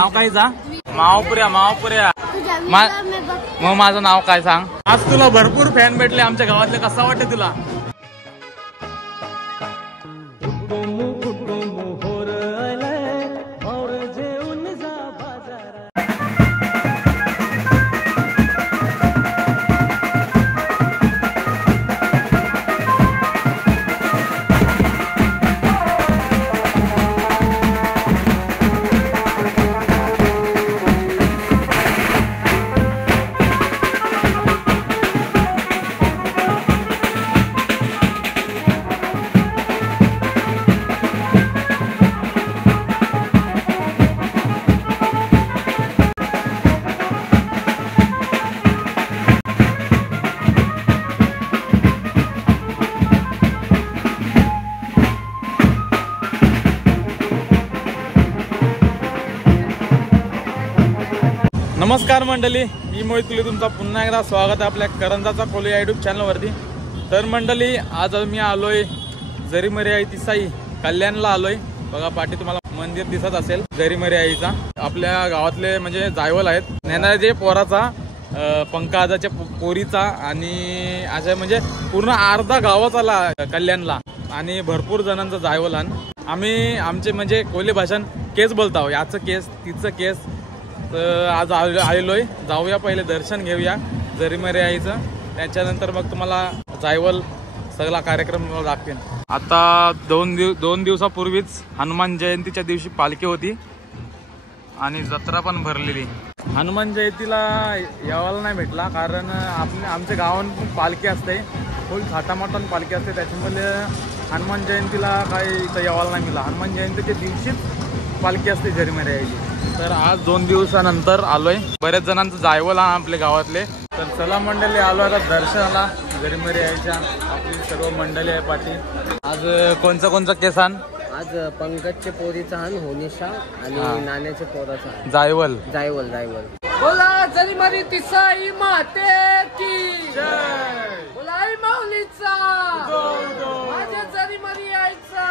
नाव काय जा? मावपुऱ्या मावपुऱ्या. मग माझं नाव काय सांग? आज तुला भरपूर फॅन भेटले आमच्या गावातले, कसं वाटतं तुला? नमस्कार मंडळी, मी मोहित तुले तुमचा पुन्हा एकदा स्वागत आहे आपल्या करंजाचा कोली यूट्यूब चॅनलवरती. तर मंडळी, आज मी आलोय जरीमरी आई तिसाई कल्याणला आलोय. बघा पाठी तुम्हाला मंदिर दिसत असेल जरीमरी आईचा. आपल्या गावातले म्हणजे जायवल आहेत, नेणारे पोराचा, पंकजाच्या पोरीचा आणि अशा म्हणजे पूर्ण अर्धा गावाच आला कल्याणला आणि भरपूर जणांचा जायवल. आम्ही आमचे म्हणजे कोली भाषण केस बोलतो, याचं केस तिचं केस. तर आज आलोय, जाऊया पहिले दर्शन घेऊया जरीमरी आईचं, त्याच्यानंतर मग तुम्हाला जायवल सगळा कार्यक्रम दाखवेन. आता दोन दिवसापूर्वीच हनुमान जयंतीच्या दिवशी पालखी होती आणि जत्रा पण भरलेली. हनुमान जयंतीला यावायला नाही भेटला कारण आमच्या गावात पालखी असते, फुल थाटामाटान पालखी असते, त्याच्यामुळे हनुमान जयंतीला काही इथं यावायला नाही मिळाला. हनुमान जयंतीच्या दिवशीच पालखी असते जरीमरी आईची. तर आज 2 दिवसानंतर आलोय. बऱ्याच जणांचं जायवल आपल्या गावातले. तर चला मंडळी, आलो आता दर्शनाला जरीमरी आईच्या. आपली सर्व मंडळी आहे पाठी. आज कोणचा केसान? आज पंकजचे पोरीचा हान, होनिशा आणि नाण्याचे पोराचा जायवल. बोला जरीमरी तिसाई माते की जय. बोला आई माऊलीचा, माझ्या जरीमरी आईचा.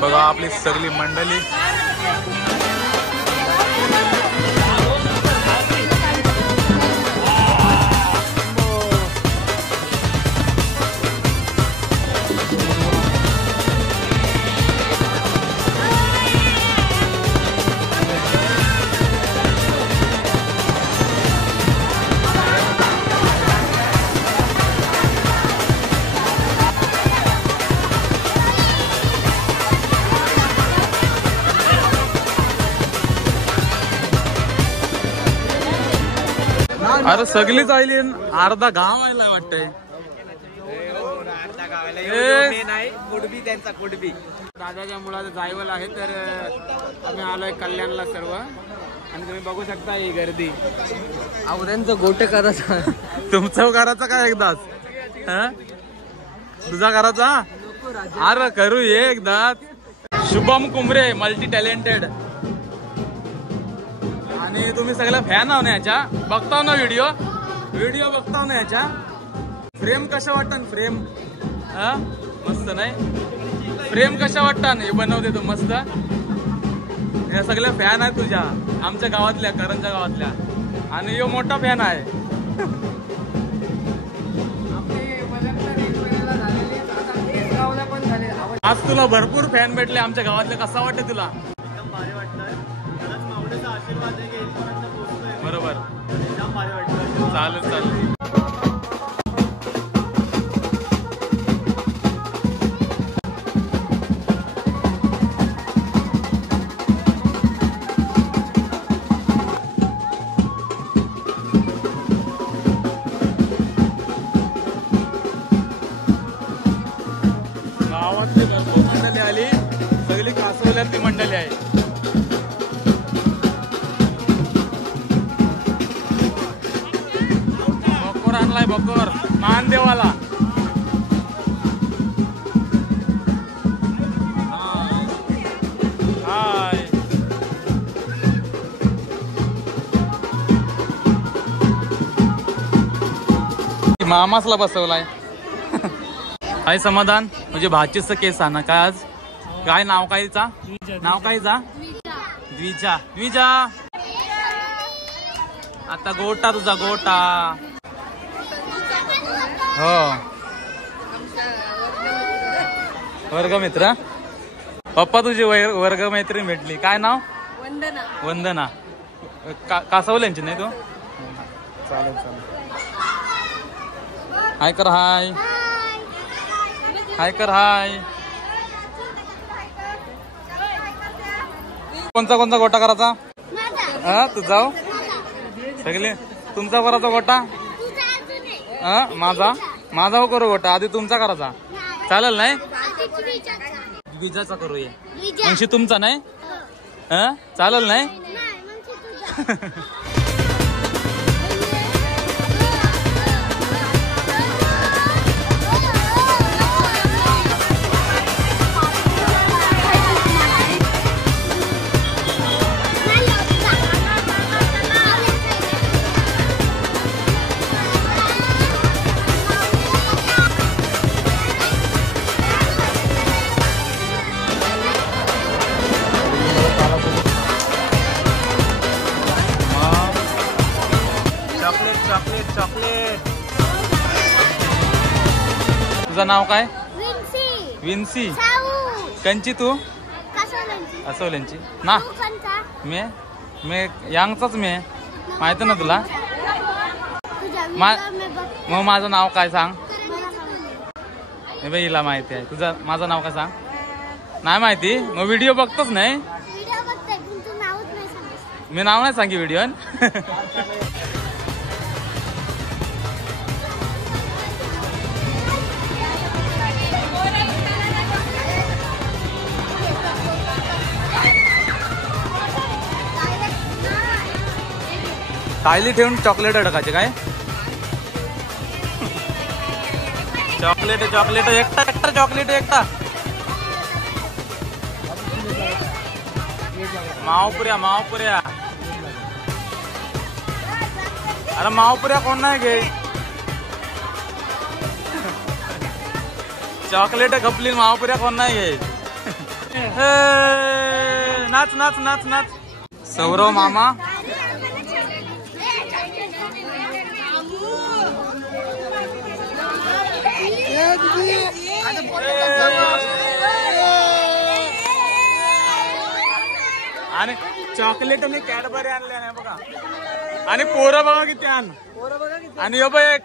बघा आपली सगळी मंडळी. अरे सगळीच आली, अर्धा गाव आयलाय वाटतंय. कुडबी दादाच्या मुलाचं जायवल आहे. तर आम्ही आलोय कल्याणला सर्व, आणि तुम्ही बघू शकता ही गर्दी. आवड्यांचं गोट करायचं. तुमचं करायचं काय एकदाच? तुझा करायचा? अरे करू एकदा. Shubham Kumre multi talented. आणि तुम्ही सगळ्या फॅन आहो ना याच्या, बघताव ना व्हिडिओ बघताव ना याच्या. फ्रेम कशा वाटतं? फ्रेम मस्त नाही? फ्रेम कशा वाटतं? हे बनवते तू मस्त. या सगळ्या फॅन आहे तुझ्या, आमच्या गावातल्या, करंजा गावातल्या. आणि यो मोठा फॅन आहे. आज तुला भरपूर फॅन भेटले आमच्या गावातले, कसं वाटतं तुला? बरोबर, चालेल. आलाय बकोर महानदेवाला. हाय मामासला बसवलाय. हाय समाधान म्हणजे भाचीच केस ना काय आज काय नाव कायचा नाव कायचा द्विजा. द्विजा आता गोटा तुझा गोटा. हो वर्गमित्र. पप्पा तुझी वर्गमैत्रीण भेटली. काय नाव? वंदना. वंदना. कासवल्यांची नाही तू? चालेल चालेल. हाय कर हाय. हाय कर हाय. कोणता कोणता गोटा करायचा? हा तू जाऊ सगळे तुमचा करायचा गोटा. हा माझा माझा हो करू गोटा. आधी तुमचा करायचा चालेल नाही? द्विजाचा करूया म्हणजे तुमचा नाही. हा चालेल नाही? Chocolate chocolate. तुझं नाव काय? विन्सी. कंची तू? असोल्यांची ना. मी यांगचाच मी माहिती ना तुला. मग माझं नाव काय सांग. बाई हिला माहिती आहे. तुझं माझं नाव काय सांग. नाही माहिती मग व्हिडिओ बघतोच नाही. मी नाव नाही सांगी व्हिडिओ. सायली ठेवून चॉकलेट अडकायचे काय. चॉकलेट चॉकलेट एकटा एकटा चॉकलेट एकटा. मावपुऱ्या मावपुऱ्या. अरे मावपुऱ्या कोण नाही घे. चॉकलेट खपली मावपुऱ्या कोण नाही घे. नाच नाच नाच नाच. सौरव मामा. आणि चॉकलेट मी कॅडबरी आणल्या नाही बघा. आणि पोरं बघा किती आण. आणि यो बघ एक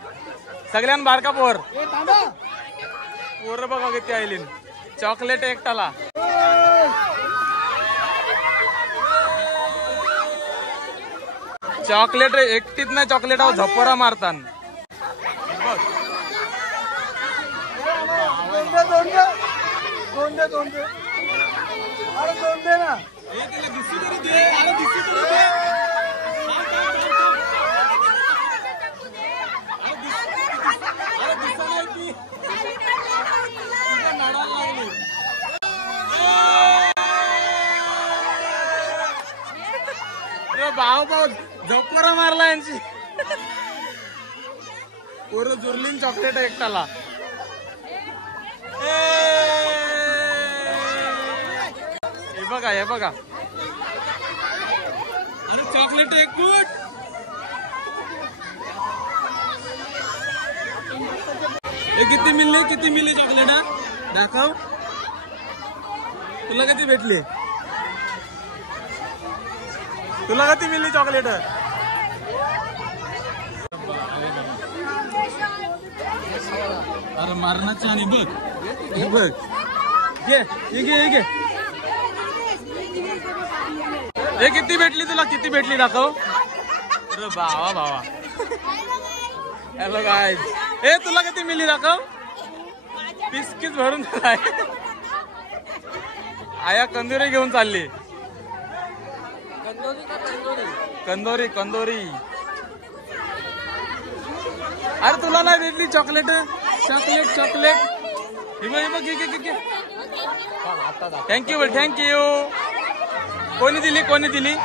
सगळ्यां बारका पोर. पोरं बघा किती आली. चॉकलेट एकटाला. चॉकलेट एकटीच नाही चॉकलेटावर झपोरा मारतात. भाव भाऊ झपोरा मारला यांची. पोरं जुरलीन चॉकलेट एकटाला. हे बघा हे बघा. अरे चॉकलेट एक गुड. हे किती मिळली चॉकलेट दाखव. तुला किती भेटली. तुला किती मिळली चॉकलेट. अरे मारण्याची आणि बघ हे बघ. घे हे घे हे घे. हे किती भेटली तुला. किती भेटली दाखव. अरे भावा भावा. Hello guys. हे तुला किती मिळली दाखव. बिस्किट भरून आया कंदुरी घेऊन चालली. कंदोरी कंदोरी. अरे तुला नाही भेटली chocolate chocolate chocolate thank you thank you कोणी दिली कोणी दिली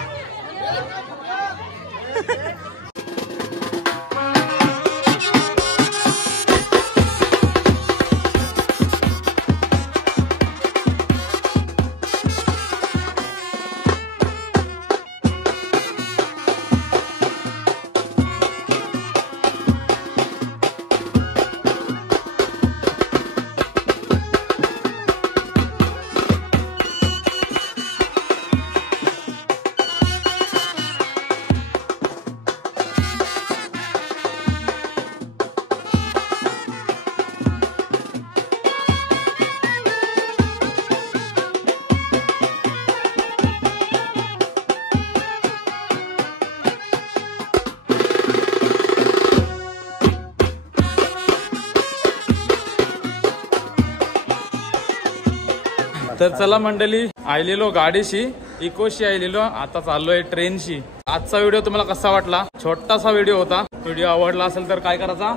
तर चला मंडळी आलेलो गाडीशी इकोशी आलेलो आता चाललोय ट्रेनशी. आजचा व्हिडिओ तुम्हाला कसा वाटला? छोटासा व्हिडिओ होता. व्हिडिओ आवडला असेल तर काय करायचा?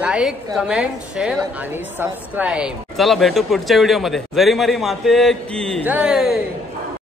लाईक कमेंट शेअर आणि सबस्क्राईब. चला भेटू पुढच्या व्हिडिओ मध्ये. जरी मरी माते की जय.